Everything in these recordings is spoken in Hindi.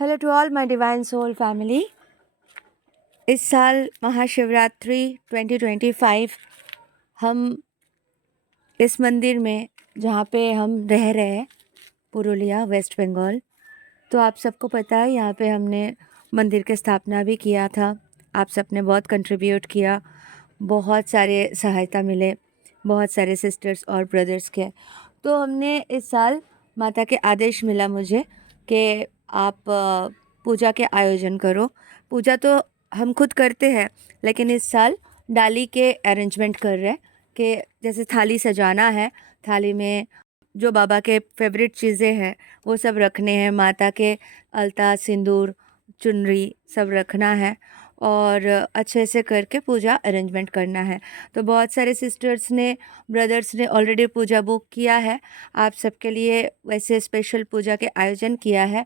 Hello to all my divine soul family. इस साल महाशिवरात्रि 2025 हम इस मंदिर में जहाँ पे हम रह रहे हैं, पुरुलिया वेस्ट बंगाल, तो आप सबको पता है यहाँ पे हमने मंदिर की स्थापना भी किया था। आप सब ने बहुत कंट्रीब्यूट किया, बहुत सारे सहायता मिले, बहुत सारे सिस्टर्स और ब्रदर्स के। तो हमने इस साल माता के आदेश मिला मुझे कि आप पूजा के आयोजन करो। पूजा तो हम खुद करते हैं, लेकिन इस साल डाली के अरेंजमेंट कर रहे हैं कि जैसे थाली सजाना है, थाली में जो बाबा के फेवरेट चीज़ें हैं वो सब रखने हैं, माता के अलता सिंदूर चुनरी सब रखना है और अच्छे से करके पूजा अरेंजमेंट करना है। तो बहुत सारे सिस्टर्स ने, ब्रदर्स ने ऑलरेडी पूजा बुक किया है। आप सबके लिए वैसे स्पेशल पूजा के आयोजन किया है।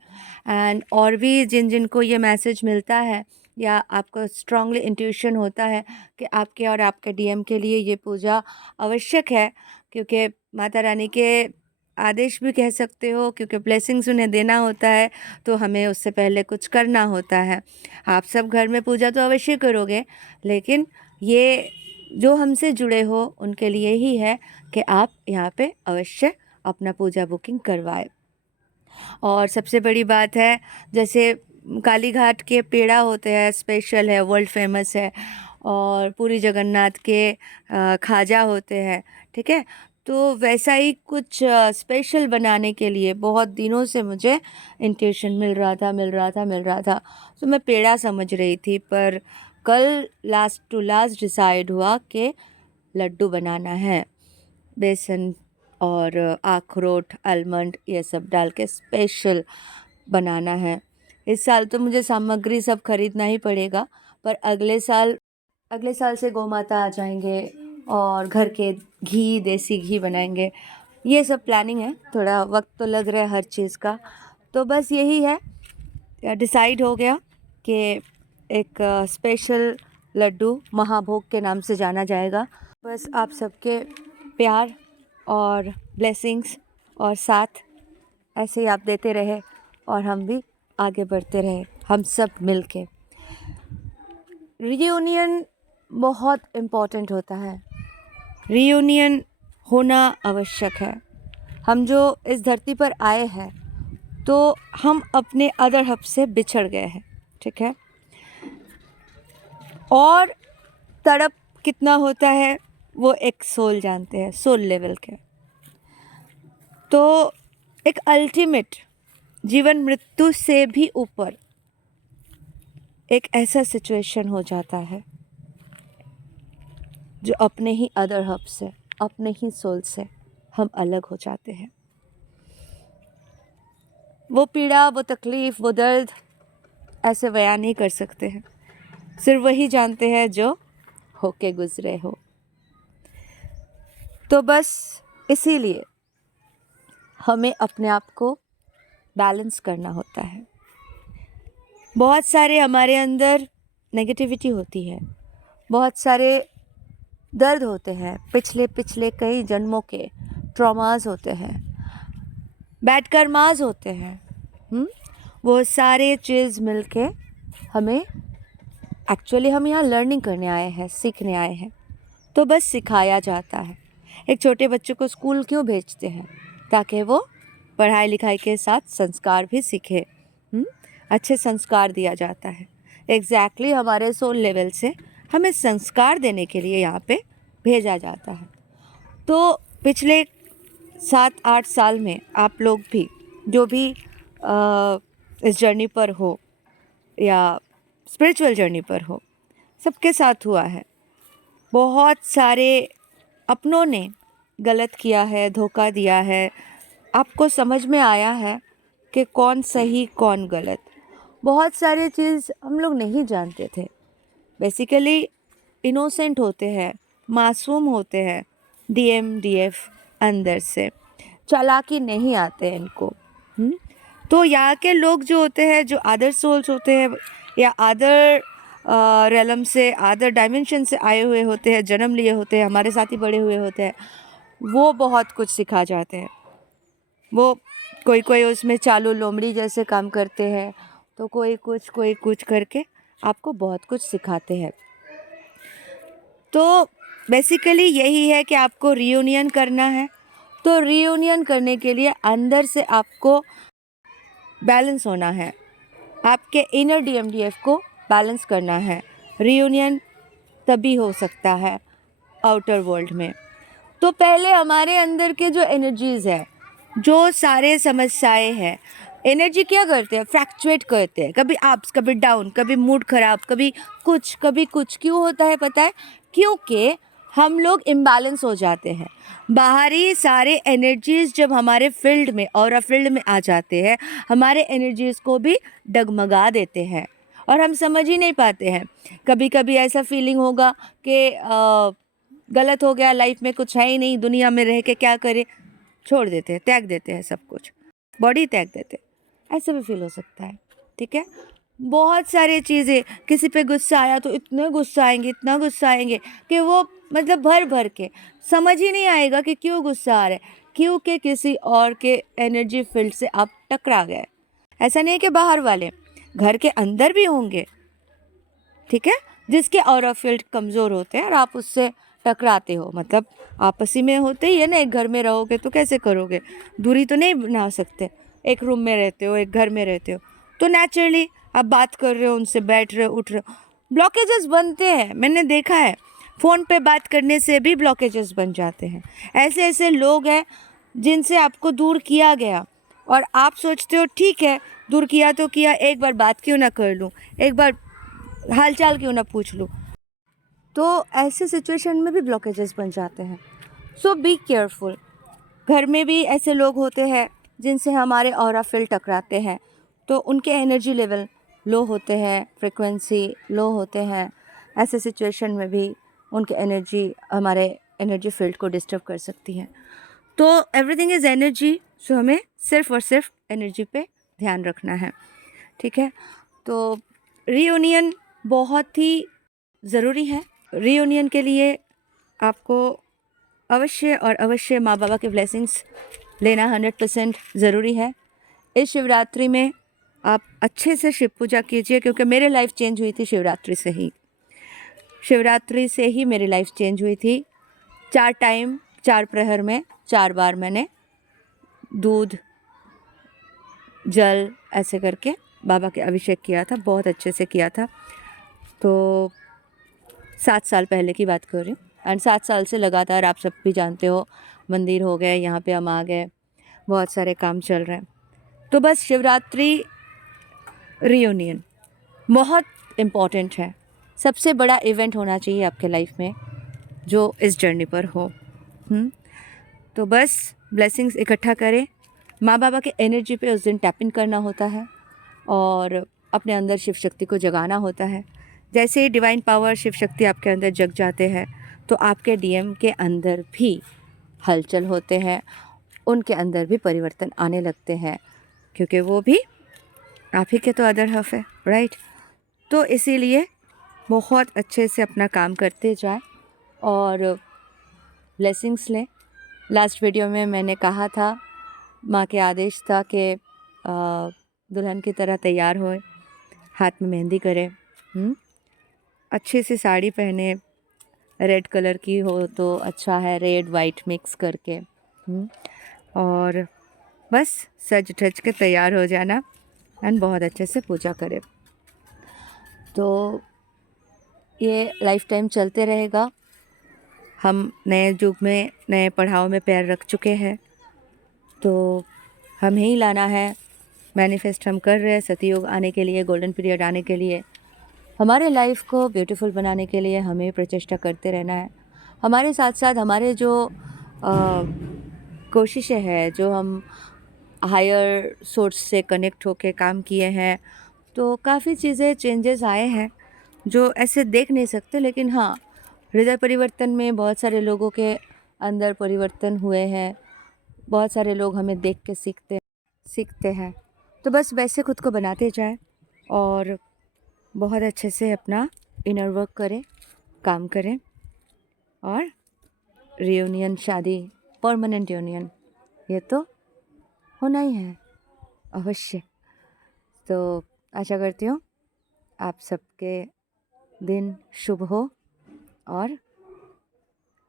एंड और भी जिन जिन को ये मैसेज मिलता है या आपको स्ट्रांगली इंट्यूशन होता है कि आपके और आपके डीएम के लिए ये पूजा आवश्यक है, क्योंकि माता रानी के आदेश भी कह सकते हो, क्योंकि ब्लेसिंग्स उन्हें देना होता है तो हमें उससे पहले कुछ करना होता है। आप सब घर में पूजा तो अवश्य करोगे, लेकिन ये जो हमसे जुड़े हो उनके लिए ही है कि आप यहाँ पे अवश्य अपना पूजा बुकिंग करवाएं। और सबसे बड़ी बात है, जैसे काली घाट के पेड़ा होते हैं, स्पेशल है, वर्ल्ड फेमस है, और पूरी जगन्नाथ के खाजा होते हैं, ठीक है। तो वैसा ही कुछ स्पेशल बनाने के लिए बहुत दिनों से मुझे इंट्यूशन मिल रहा था। तो मैं पेड़ा समझ रही थी, पर कल लास्ट टू लास्ट डिसाइड हुआ कि लड्डू बनाना है, बेसन और अखरोट आलमंड ये सब डाल के स्पेशल बनाना है। इस साल तो मुझे सामग्री सब खरीदना ही पड़ेगा, पर अगले साल से गौ माता आ जाएंगे और घर के घी, देसी घी बनाएंगे। ये सब प्लानिंग है, थोड़ा वक्त तो लग रहा है हर चीज़ का। तो बस यही है, डिसाइड हो गया कि एक स्पेशल लड्डू महाभोग के नाम से जाना जाएगा। बस आप सबके प्यार और ब्लेसिंग्स और साथ ऐसे ही आप देते रहे और हम भी आगे बढ़ते रहे, हम सब मिलके। रियूनियन बहुत इम्पोर्टेंट होता है, रियूनियन होना आवश्यक है। हम जो इस धरती पर आए हैं तो हम अपने अदर हब से बिछड़ गए हैं, ठीक है। और तड़प कितना होता है वो एक सोल जानते हैं, सोल लेवल के। तो एक अल्टीमेट जीवन मृत्यु से भी ऊपर एक ऐसा सिचुएशन हो जाता है जो अपने ही अदर हब से, अपने ही सोल से हम अलग हो जाते हैं। वो पीड़ा, वो तकलीफ़, वो दर्द ऐसे बयान नहीं कर सकते हैं, सिर्फ वही जानते हैं जो होके गुजरे हो। तो बस इसीलिए हमें अपने आप को बैलेंस करना होता है। बहुत सारे हमारे अंदर नेगेटिविटी होती है, बहुत सारे दर्द होते हैं, पिछले कई जन्मों के ट्रॉमास होते हैं, बैड कर्मास होते हैं। वो सारे चीज़ मिलके हमें, एक्चुअली हम यहाँ लर्निंग करने आए हैं, सीखने आए हैं, तो बस सिखाया जाता है। एक छोटे बच्चे को स्कूल क्यों भेजते हैं? ताकि वो पढ़ाई लिखाई के साथ संस्कार भी सीखे। अच्छे संस्कार दिया जाता है। एग्जैक्टली हमारे सोल लेवल से हमें संस्कार देने के लिए यहाँ पे भेजा जाता है। तो पिछले 7-8 साल में आप लोग भी, जो भी इस जर्नी पर हो या स्पिरिचुअल जर्नी पर हो, सबके साथ हुआ है। बहुत सारे अपनों ने गलत किया है, धोखा दिया है, आपको समझ में आया है कि कौन सही कौन गलत। बहुत सारी चीज़ हम लोग नहीं जानते थे, बेसिकली इनोसेंट होते हैं, मासूम होते हैं, डीएम डीएफ अंदर से, चालाकी नहीं आते इनको। तो यहाँ के लोग जो होते हैं, जो अदर सोल्स होते हैं या अदर रेलम से, अदर डायमेंशन से आए हुए होते हैं, जन्म लिए होते हैं, हमारे साथ ही बड़े हुए होते हैं, वो बहुत कुछ सिखा जाते हैं। वो कोई उसमें चालू लोमड़ी जैसे काम करते हैं, तो कोई कुछ करके आपको बहुत कुछ सिखाते हैं। तो बेसिकली यही है कि आपको रियूनियन करना है। तो रियूनियन करने के लिए अंदर से आपको बैलेंस होना है, आपके इनर डीएमडीएफ को बैलेंस करना है। रियूनियन तभी हो सकता है आउटर वर्ल्ड में। तो पहले हमारे अंदर के जो एनर्जीज़ है, जो सारे समस्याएं हैं, एनर्जी क्या करते हैं, फ्लैक्चुएट करते हैं, कभी अप्स कभी डाउन, कभी मूड खराब, कभी कुछ। क्यों होता है पता है? क्योंकि हम लोग इम्बैलेंस हो जाते हैं। बाहरी सारे एनर्जीज़ जब हमारे फील्ड में, ऑरा फील्ड में आ जाते हैं, हमारे एनर्जीज़ को भी डगमगा देते हैं और हम समझ ही नहीं पाते हैं। कभी कभी ऐसा फीलिंग होगा कि गलत हो गया, लाइफ में कुछ है ही नहीं, दुनिया में रह के क्या करें, छोड़ देते हैं, त्याग देते हैं सब कुछ, बॉडी त्याग देते हैं, ऐसा भी फील हो सकता है। ठीक है, बहुत सारी चीज़ें, किसी पे गुस्सा आया तो इतना गुस्सा आएंगे कि वो मतलब भर भर के समझ ही नहीं आएगा कि क्यों गुस्सा आ रहा है, क्योंकि किसी और के एनर्जी फील्ड से आप टकरा गए। ऐसा नहीं है कि बाहर वाले, घर के अंदर भी होंगे, ठीक है, जिसके ऑरा फील्ड कमज़ोर होते हैं और आप उससे टकराते हो। मतलब आपसी में होते ही है ना, एक घर में रहोगे तो कैसे करोगे, दूरी तो नहीं बना सकते। एक रूम में रहते हो, एक घर में रहते हो, तो नेचुरली आप बात कर रहे हो उनसे, बैठ रहे हो, उठ रहे हो, ब्लॉकेजेस बनते हैं। मैंने देखा है, फ़ोन पे बात करने से भी ब्लॉकेजेस बन जाते हैं। ऐसे ऐसे लोग हैं जिनसे आपको दूर किया गया और आप सोचते हो ठीक है, दूर किया तो किया, एक बार बात क्यों ना कर लूँ, एक बार हालचाल क्यों ना पूछ लूँ। तो ऐसे सिचुएशन में भी ब्लॉकेजेस बन जाते हैं। सो बी केयरफुल। घर में भी ऐसे लोग होते हैं जिनसे हमारे ऑरा फील्ड टकराते हैं, तो उनके एनर्जी लेवल लो होते हैं, फ्रिक्वेंसी लो होते हैं। ऐसे सिचुएशन में भी उनके एनर्जी हमारे एनर्जी फील्ड को डिस्टर्ब कर सकती है। तो एवरीथिंग इज़ एनर्जी, सो हमें सिर्फ और सिर्फ एनर्जी पे ध्यान रखना है। ठीक है, तो रियूनियन बहुत ही ज़रूरी है। रियूनियन के लिए आपको अवश्य और अवश्य माँ बाबा के ब्लेसिंग्स लेना 100% ज़रूरी है। इस शिवरात्रि में आप अच्छे से शिव पूजा कीजिए, क्योंकि मेरे लाइफ चेंज हुई थी शिवरात्रि से ही। शिवरात्रि से ही मेरी लाइफ चेंज हुई थी। 4 टाइम 4 प्रहर में 4 बार मैंने दूध जल ऐसे करके बाबा के अभिषेक किया था, बहुत अच्छे से किया था। तो 7 साल पहले की बात कर रही हूँ, एंड 7 साल से लगातार, आप सब भी जानते हो, मंदिर हो गए, यहाँ पे हम आ गए, बहुत सारे काम चल रहे हैं। तो बस शिवरात्रि रियूनियन बहुत इम्पॉर्टेंट है, सबसे बड़ा इवेंट होना चाहिए आपके लाइफ में जो इस जर्नी पर हो। तो बस ब्लेसिंग्स इकट्ठा करें, माँ बाबा के एनर्जी पे उस दिन टैप इन करना होता है और अपने अंदर शिव शक्ति को जगाना होता है। जैसे ही डिवाइन पावर शिव शक्ति आपके अंदर जग जाते हैं, तो आपके डीएम के अंदर भी हलचल होते हैं, उनके अंदर भी परिवर्तन आने लगते हैं, क्योंकि वो भी आप ही के तो अदर हाफ है, राइट। तो इसीलिए बहुत अच्छे से अपना काम करते जाए और ब्लेसिंग्स लें। लास्ट वीडियो में मैंने कहा था, माँ के आदेश था कि दुल्हन की तरह तैयार होए, हाथ में मेहंदी करें, अच्छी सी साड़ी पहने, रेड कलर की हो तो अच्छा है, रेड वाइट मिक्स करके, और बस सज धज के तैयार हो जाना एंड बहुत अच्छे से पूजा करें। तो ये लाइफ टाइम चलते रहेगा। हम नए युग में, नए पड़ाव में पैर रख चुके हैं, तो हमें ही लाना है। मैनिफेस्ट हम कर रहे हैं सतयुग आने के लिए, गोल्डन पीरियड आने के लिए, हमारे लाइफ को ब्यूटीफुल बनाने के लिए हमें प्रचेष्टा करते रहना है। हमारे साथ साथ हमारे जो कोशिशें हैं, जो हम हायर सोर्स से कनेक्ट होके काम किए हैं, तो काफ़ी चीज़ें चेंजेस आए हैं जो ऐसे देख नहीं सकते, लेकिन हाँ, हृदय परिवर्तन में बहुत सारे लोगों के अंदर परिवर्तन हुए हैं। बहुत सारे लोग हमें देख के सीखते हैं। तो बस वैसे खुद को बनाते जाएं और बहुत अच्छे से अपना इनर वर्क करें, काम करें, और रियूनियन, शादी, परमानेंट यूनियन, ये तो होना ही है अवश्य। तो आशा करती हूँ आप सबके दिन शुभ हो और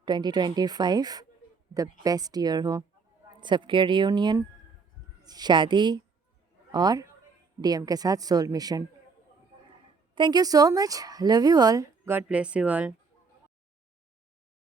2025 द बेस्ट ईयर हो। सबके रियूनियन, शादी और डीएम के साथ soul mission. Thank you so much. Love you all. God bless you all.